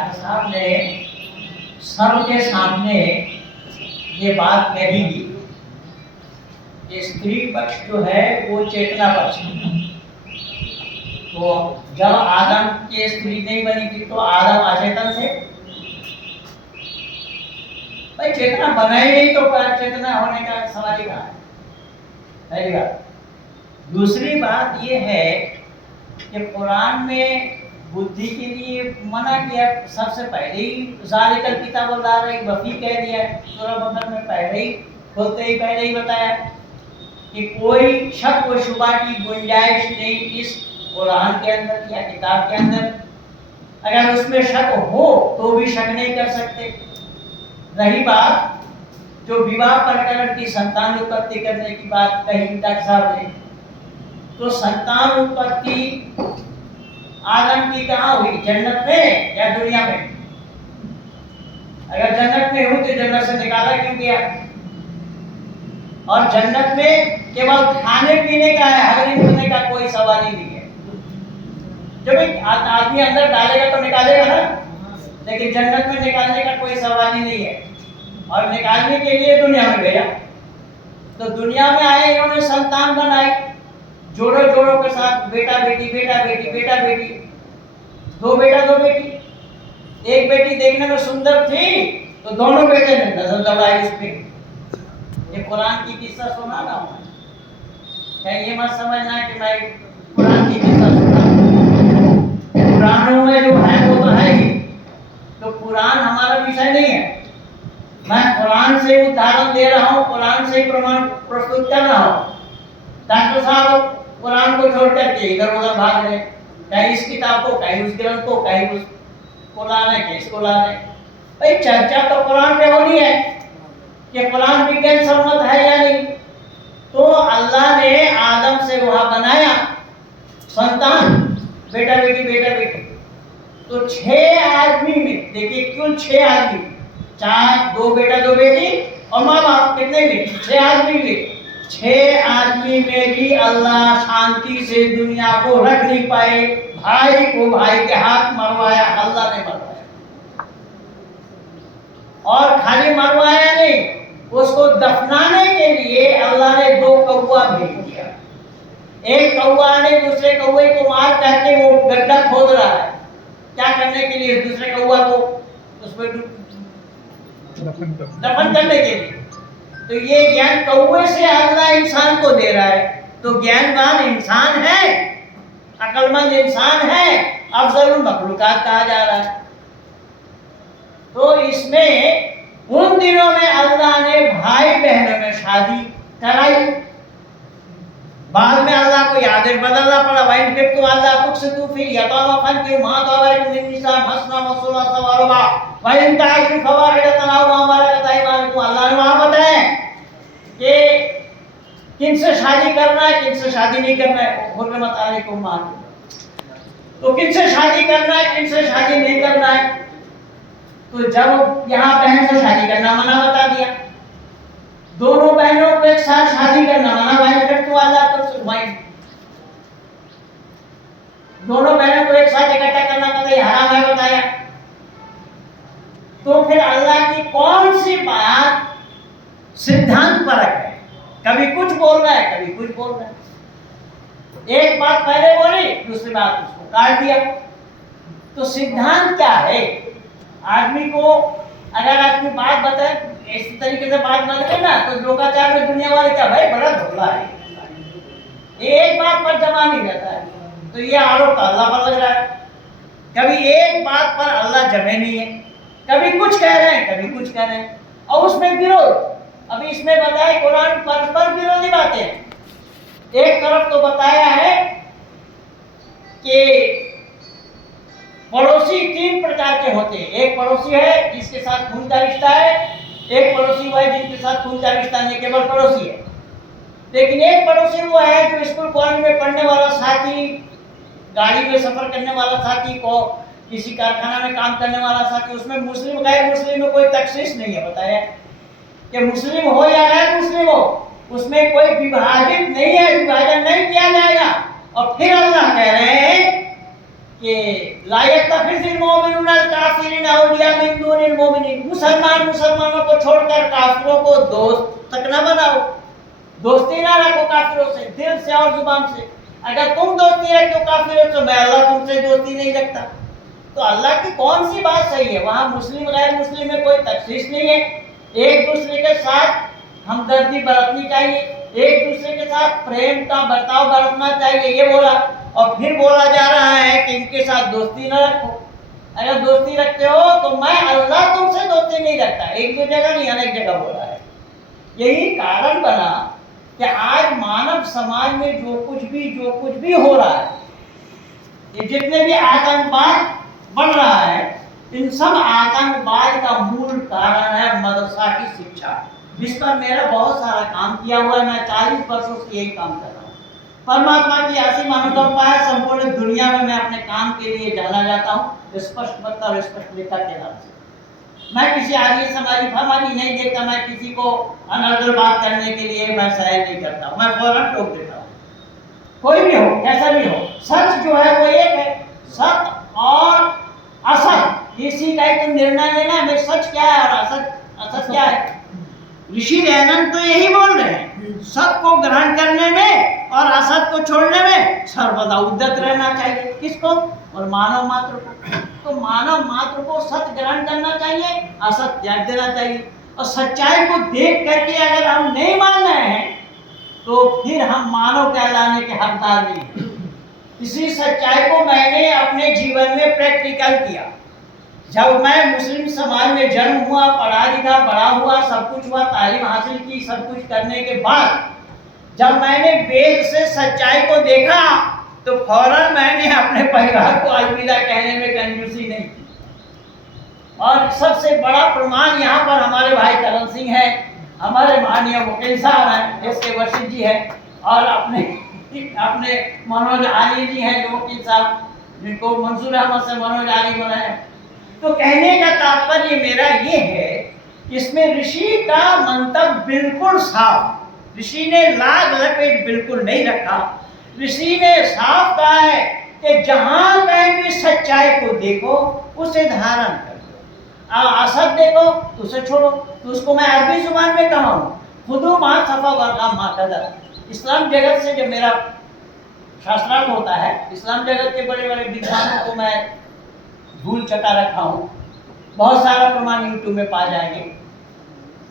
Doctor साहब ने सबके सामने ये बात कही कि स्त्री पक्ष जो है वो चेतना पक्ष है। तो जब आदम की स्त्री नहीं बनी थी तो आदम अचेतन थे? भाई चेतना बना ही नहीं तो चेतना होने का सवाल ही कहाँ है? पहली बात। दूसरी बात ये है कि कुरान में बुद्धि के लिए मना किया सबसे पहले ही, ज़ालिकल किताब ला रही वफी कह दिया सूरह बकरा में, पहले ही खोलते ही पहले ही बताया कि कोई शक व शुबा की गुंजाइश नहीं इस कुरान के अंदर या किताब के अंदर। अगर उसमें शक हो तो भी शक नहीं कर सकते। रही बात जो विवाह प्रकरण की संतान उत्पत्ति करने की बात कही डॉक्टर साहब ने, तो संतान उत्पत्ति आदम की कहाँ हुई? जन्नत में या दुनिया में? अगर जन्नत में हुई तो जन्नत से निकाला क्यों गया? और जन्नत में केवल खाने पीने का है, हगने मुगने का कोई सवाल ही नहीं है। जब आदमी अंदर डालेगा तो निकालेगा ना, लेकिन जन्नत में निकालने का कोई सवाल ही नहीं है। और निकालने के लिए दुनिया में भेजा, तो दुनिया में आए, इन्होंने संतान बनाई जोड़ों जोड़ों के साथ, बेटा बेटी बेटा बेटी बेटा बेटी, दो बेटा दो बेटी। एक बेटी देखने में सुंदर थी तो दोनों बेटे ने नजर दबाई उस पे। ये कुरान की किस्सा सुना ना, क्या ये मत समझना कि मैं कुरान की किस्सा सुना। कुरानों में जो है वो तो है ही, तो कुरान हमारा विषय नहीं है। मैं कुरान से उदाहरण दे रहा हूँ, कुरान से प्रमाण प्रस्तुत कर रहा हूँ। डॉक्टर साहब कुरान को छोड़ करके इधर उधर भाग रहे, कहीं इस किताब को, कहीं उस ग्रंथ को, कहीं उसको ला रहे, कहीं इसको ला रहे। भाई चर्चा तो कुरान पे होनी है कि कुरान विज्ञान सम्मत है या नहीं। तो अल्लाह ने आदम से वहां बनाया संतान, बेटा बेटी बेटा बेटी। तो 6 आदमी में देखिए, कुल 6 आदमी, 4 2 बेटा 2 बेटी और माँ बाप, कितने में? 6 आदमी में। 6 आदमी में भी अल्लाह शांति से दुनिया को रख नहीं पाए। भाई को भाई के हाथ मरवाया, अल्लाह ने मरवाया। और खाली मरवाया नहीं, उसको दफनाने के लिए अल्लाह ने 2 कौवा भेज दिया। एक कौवा ने दूसरे कौवे को मार करके वो गड्ढा खोद रहा है, क्या करने के लिए? दूसरे कौवा को उसमें दफन करने के लिए। तो ये ज्ञान कौवे से अल्लाह इंसान को दे रहा है। तो ज्ञानवान इंसान है, अक्लमंद इंसान है, अफजलुल मखलूकात कहा जा रहा है। तो इसमें उन दिनों में अल्लाह ने भाई बहनों में शादी कराई। बाद में अल्लाह को आदेश बदलना पड़ा। वाइन फिर तो अल्लाह कुछ तू फिर यतामा फन के मां का वाइन में निशा मसना मसला सवारवा वाइन ताकि फवाहिद तनाव हमारा कताई मान को अल्लाह ने वहां बताया कि किनसे शादी करना है, किनसे शादी नहीं करना है। हुर्रमत अलैकुम मान, तो किनसे शादी करना है, किनसे शादी नहीं करना है। तो जब यहाँ बहन से शादी करना मना बता दिया, दोनों बहनों को एक साथ शादी करना मना, भाई फिर तो अल्लाह तो भाई दोनों बहनों को एक साथ इकट्ठा करना कतई हराम है बताया। तो फिर अल्लाह की कौन सी बात सिद्धांत परक है? कभी कुछ बोल रहा है, कभी कुछ बोल रहा है। एक बात पहले बोली, दूसरी बात उसको काट दिया। तो सिद्धांत क्या है? आदमी को अगर आदमी बात बताए इस तरीके से बात बताए ना, तो लोकाचार में दुनिया वाले क्या, भाई बड़ा धोखा है, एक बात पर जमा नहीं रहता है। तो ये आरोप अल्लाह पर लग रहा है। कभी एक बात पर अल्लाह जमे नहीं है, कभी कुछ कह रहे हैं, कभी कुछ कह रहे हैं, और उसमें विरोध। अभी इसमें बताया कुरान परस्पर विरोधी बातें हैं। एक तरफ तो बताया है कि पड़ोसी 3 प्रकार के होते हैं। एक पड़ोसी है जिसके साथ खून का रिश्ता है, एक पड़ोसी वो है जिनके साथ खून का रिश्ता नहीं, केवल पड़ोसी है। लेकिन एक पड़ोसी वो है जो स्कूल कॉलेज में पढ़ने वाला साथी, गाड़ी में सफर करने वाला साथी, को किसी कारखाना में काम करने वाला साथी। उसमें मुस्लिम गैर मुस्लिम में कोई तखसीस नहीं है बताया कि मुस्लिम हो या गैर मुस्लिम हो, उसमें कोई विभाजित नहीं है, विभाजन नहीं किया जाएगा। और फिर अल्लाह कह रहे हैं कि ला यत्तखिज़िल मुमिनूना अल-काफिरीन इत्तखिज़ूना औलिया मिन दूनिल मोमिनीन, मुसलमानों को छोड़कर काफिरों को दोस्त तक न बनाओ, दोस्ती ना रखो काफिरों से, दिल से और जुबान से। अगर तुम दोस्ती रखते हो काफिरों से, मैं अल्लाह तुमसे दोस्ती नहीं रखता। तो अल्लाह की कौन सी बात सही है? वहां मुस्लिम गैर मुस्लिम में कोई तखसीस नहीं है। एक दूसरे के साथ हमदर्दी बरतनी चाहिए, एक दूसरे के साथ प्रेम का बर्ताव बरतना चाहिए, ये बोला। और फिर बोला जा रहा है कि इनके साथ दोस्ती न रखो। अगर दोस्ती रखते हो तो मैं अल्लाह तुमसे दोस्ती नहीं रखता। एक दो जगह नहीं, अनेक जगह बोला है। यही कारण बना कि आज मानव समाज में जो कुछ भी हो रहा है, ये जितने भी आतंकवाद बढ़ रहा है, इन सब आतंकवाद का मूल कारण है मदरसा की शिक्षा। जिस पर मेरा बहुत सारा काम किया हुआ है, मैं 40 वर्षों से यही काम कर रहा हूँ। परमात्मा की असीम अनुकंपा है, संपूर्ण दुनिया में मैं अपने काम के लिए जाना जाता हूँ, स्पष्ट वक्ता और स्पष्टता के नाम से। मैं किसी आर्य समाजी फरमानी नहीं देखता, मैं किसी को अनर्गल बात करने के लिए मैं सहन नहीं करता, मैं फौरन टोक देता हूँ। कोई भी हो, कैसा भी हो, सच जो है वो एक है। सत्य और असत, इसी का एक निर्णय लेना है, सच क्या है और असत क्या है। ऋषि दयानंद तो यही बोल रहे हैं, सत्य को ग्रहण करने में और असत को छोड़ने में सर्वदा उद्यत रहना चाहिए। किसको? और मानव मात्र को। तो मानव मात्र को सत्य ग्रहण करना चाहिए, असत त्याग देना चाहिए। और सच्चाई को देख करके अगर हम नहीं मान रहे हैं तो फिर हम मानव कहलाने के हकदार नहीं हैं। इसी सच्चाई को मैंने अपने जीवन में प्रैक्टिकल किया। जब मैं मुस्लिम समाज में जन्म हुआ, पढ़ा लिखा, बड़ा हुआ, सब कुछ हुआ, तालीम हासिल की, सब कुछ करने के बाद जब मैंने वेद से सच्चाई को देखा तो फौरन मैंने अपने परिवार को अलविदा कहने में कंजूसी नहीं की। और सबसे बड़ा प्रमाण यहाँ पर हमारे भाई करण सिंह है, हमारे माननीय वकील साहब हैं, एस के वशिष्ठ जी है, और अपने मनोज आली जी हैं, जो वकील साहब, जिनको मंसूर अहमद से मनोज आली बना है। तो कहने का तात्पर्य मेरा ये है, इसमें ऋषि का मंतव्य बिल्कुल साफ, ऋषि ने लाग लपेट बिल्कुल नहीं रखा। ऋषि ने साफ कहा है कि जहां कहीं भी सच्चाई को देखो उसे धारण कर दो, असत देखो उसे छोड़ो। तो उसको मैं अरबी जुबान में कहा हूँ, खुदू माँ सफा वर्गा माँ कदर। इस्लाम जगत से जब मेरा शास्त्रार्थ होता है, इस्लाम जगत के बड़े बड़े विद्वानों को मैं धूल चटा रखा हूँ, बहुत सारा प्रमाण यूट्यूब में पा जाएंगे।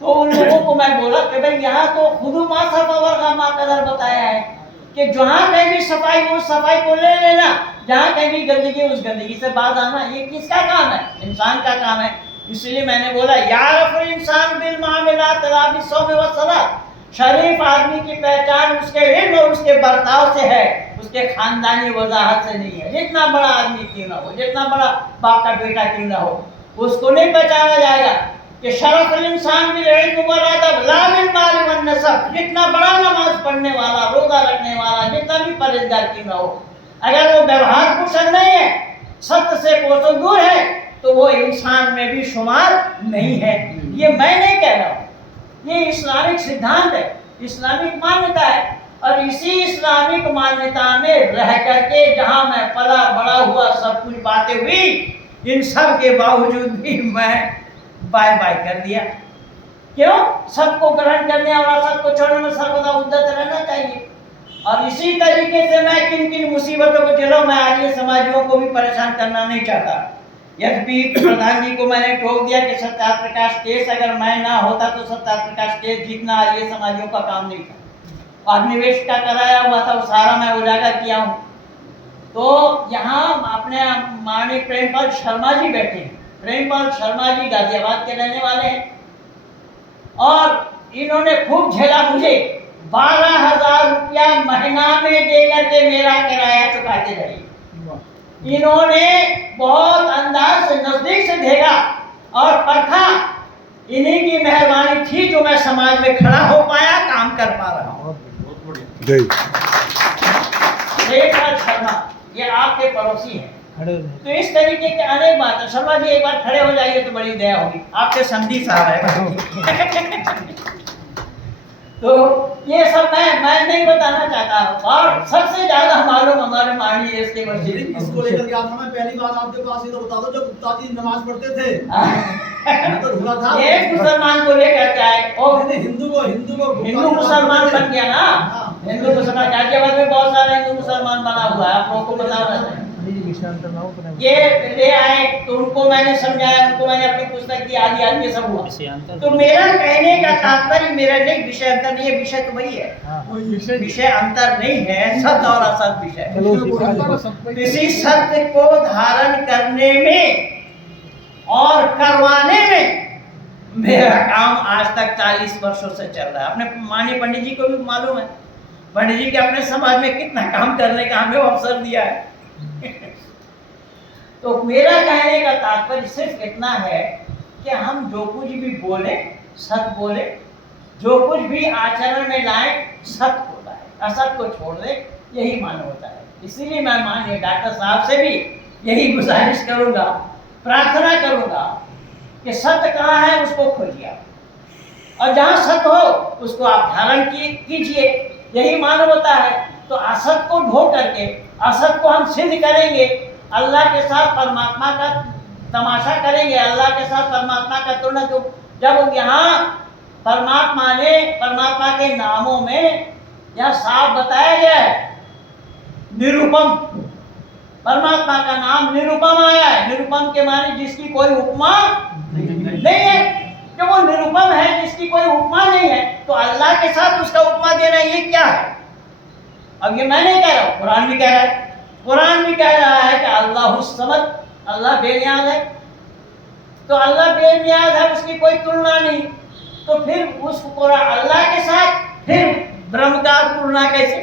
तो उन लोगों को मैं बोला कि भाई यहाँ तो खुदू माँ सफा वर्गा माँ कदर बताया है कि जहाँ कहीं भी सफाई हो, सफाई को ले लेना, जहाँ कहीं भी गंदगी, उस गंदगी से बाहर आना। ये किसका काम है? इंसान का काम है। इसलिए मैंने बोला यार इंसान बिल मामिलात राबी सौम व सलात, शरीफ आदमी की पहचान उसके इल्म और उसके बर्ताव से है, उसके खानदानी वजाहत से नहीं है। जितना बड़ा आदमी क्यों ना हो, जितना बड़ा बाप का बेटा क्यों ना हो, उसको नहीं पहचाना जाएगा कि शरफुल इंसान बिल इल्म वल अदब ला बिल माल वन नसब। जितना बड़ा नमाज पढ़ने वाला, रोजा रखने वाला, जितना भी परहेजगार क्यों ना हो, अगर वो व्यवहार कुशल नहीं है, सत्य से कोसों दूर है, तो वो इंसान में भी शुमार नहीं है। ये मैं नहीं कह रहा हूँ, ये इस्लामिक सिद्धांत है, इस्लामिक मान्यता है। और इसी इस्लामिक मान्यता में रह करके जहाँ मैं पला बड़ा हुआ, सब कुछ बातें हुई, इन सब के बावजूद भी मैं बाय बाय कर दिया। क्यों? सबको ग्रहण करने और असत को छोड़ने में सर्वदा उद्यत रहना चाहिए। और इसी तरीके से मैं किन किन मुसीबतों को झेलो, मैं आर्य समाजियों को भी परेशान करना नहीं चाहता। यद्यपि प्रधान जी को मैंने टोक दिया कि सत्यार्थ प्रकाश केस अगर मैं ना होता तो सत्यार्थ प्रकाश केस जीतना आर्य समाजियों का काम नहीं था। अधिनिवेश का कराया हुआ था, वो सारा मैं उजागर किया हूँ। तो यहाँ अपने माननीय प्रेमपाल शर्मा जी बैठे हैं। प्रेमपाल शर्मा जी गाजियाबाद के रहने वाले हैं और इन्होंने खूब झेला मुझे। 12,000 रुपया महीना में दे करके मेरा किराया चुकाते रहे। इन्होंने बहुत अंदाज से, नजदीक से देखा और परखा। इन्हीं की मेहरबानी थी जो मैं समाज में खड़ा हो पाया, काम कर पा रहा हूँ। प्रेमपाल शर्मा ये आपके पड़ोसी हैं। तो इस तरीके के अनेक बातें। शर्मा जी एक बार खड़े हो जाइए तो बड़ी दया होगी, आपके संधि साहब है। तो ये सब मैं नहीं बताना चाहता। और सबसे ज्यादा मालूम हमारे माननीय इसके मस्जिद इसको लेकर के आता मैं पहली बार आपके पास ही तो बता दो, जब गुप्ता जी नमाज पढ़ते थे मैं तो ढूंढा था। ये मुसलमान को लेकर के आए और हिंदू को हिंदू मुसलमान बन गया ना। हिंदू मुसलमान गाजियाबाद में बहुत सारे हिंदू मुसलमान बना हुआ है, आप लोगों को पता होना चाहिए। ये ले आए तो उनको मैंने समझाया, उनको मैंने अपनी पुस्तक दी, आदि आदि ये सब हुआ। तो मेरा कहने का तात्पर्य, मेरा नहीं विषय अंतर नहीं है, विषय तो वही है, विषय अंतर नहीं है, सत्य और असत्य विषय। किसी सत्य को धारण करने में और करवाने में मेरा काम आज तक 40 वर्षों से चल रहा है। अपने माननीय पंडित जी को भी मालूम है, पंडित जी के अपने समाज में कितना काम करने का हमें अवसर दिया है। तो मेरा कहने का तात्पर्य सिर्फ इतना है कि हम जो कुछ भी बोले सत्य बोले, जो कुछ भी आचरण में लाए सत्य को लाए, असत्य को छोड़ दे, यही मानवता है। इसीलिए मैं माननीय डॉक्टर साहब से भी यही गुजारिश करूंगा, प्रार्थना करूंगा कि सत्य कहाँ है उसको खोजिए, और जहाँ सत्य हो उसको आप धारण कीजिए, यही मानवता है। तो असत को ढो करके असत को हम सिद्ध करेंगे, अल्लाह के साथ परमात्मा का तमाशा करेंगे, अल्लाह के साथ परमात्मा का तुलना। तो जब यहाँ परमात्मा के नामों में यह साफ बताया गया है निरुपम, परमात्मा का नाम निरुपम आया है। निरुपम के माने जिसकी कोई उपमा नहीं है, जो वो निरुपम है जिसकी कोई उपमा नहीं है, तो अल्लाह के साथ उसका उपमा देना ये क्या है? अब ये मैं नहीं कह रहा हूँ, कुरान भी कह रहा है। कुरान भी कह रहा है कि अल्लाहु समद, अल्लाह बेनियाज है। तो अल्लाह बेनियाज है, उसकी कोई तुलना नहीं। तो फिर उस अल्लाह के साथ फिर ब्रह्म का तुलना कैसे?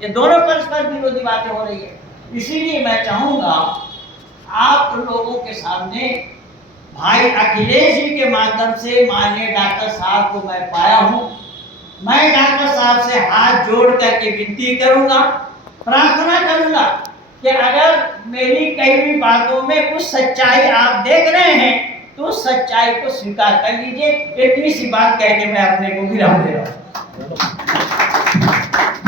ये दोनों परस्पर विरोधी बातें हो रही है। इसीलिए मैं चाहूंगा आप लोगों के सामने भाई अखिलेश जी के माध्यम से माननीय डॉक्टर साहब को मैं पाया हूँ। मैं डॉक्टर साहब से हाथ जोड़ करके विनती करूंगा, प्रार्थना करूंगा कि अगर मेरी कई भी बातों में कुछ सच्चाई आप देख रहे हैं तो उस सच्चाई को स्वीकार कर लीजिए। इतनी सी बात कह के मैं अपने को विराम दे रहा हूँ।